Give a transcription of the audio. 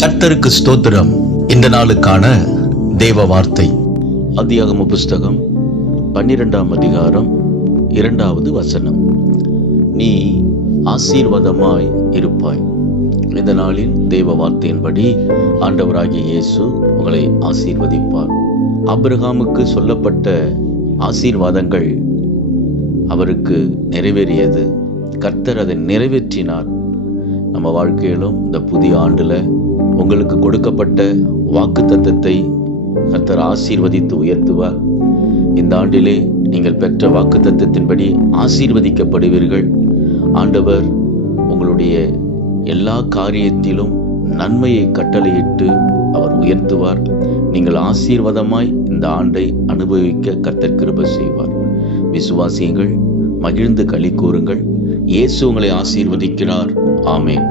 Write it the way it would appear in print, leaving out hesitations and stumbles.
கர்த்தருக்கு ஸ்தோத்திரம். இந்த நாளுக்கான தேவ வார்த்தை ஆதியாகம புஸ்தகம் 12ஆம் அதிகாரம் 2வது வசனம். நீ ஆசீர்வாதமாய் இருப்பாய். இந்த நாளின் தேவ வார்த்தையின்படி ஆண்டவராகிய இயேசு உங்களை ஆசீர்வதிப்பார். ஆபிரகாமுக்கு சொல்லப்பட்ட ஆசீர்வாதங்கள் அவருக்கு நிறைவேறியது. கர்த்தர் அதை நிறைவேற்றினார். நம்ம வாழ்க்கையிலும் இந்த புதிய ஆண்டுல உங்களுக்கு கொடுக்கப்பட்ட வாக்குத்தத்தத்தை கர்த்தர் ஆசீர்வதித்து உயர்த்துவார். இந்த ஆண்டிலே நீங்கள் பெற்ற வாக்குத்தத்தத்தின்படி ஆசீர்வதிக்கப்படுவீர்கள். ஆண்டவர் உங்களுடைய எல்லா காரியத்திலும் நன்மையை கட்டளையிட்டு அவர் உயர்த்துவார். நீங்கள் ஆசீர்வாதமாய் இந்த ஆண்டை அனுபவிக்க கர்த்தர் கிருபை செய்வார். விசுவாசியுங்கள், மகிழ்ந்து களி கூறுங்கள். இயேசு உங்களை ஆசீர்வதிக்கிறார். ஆமென்.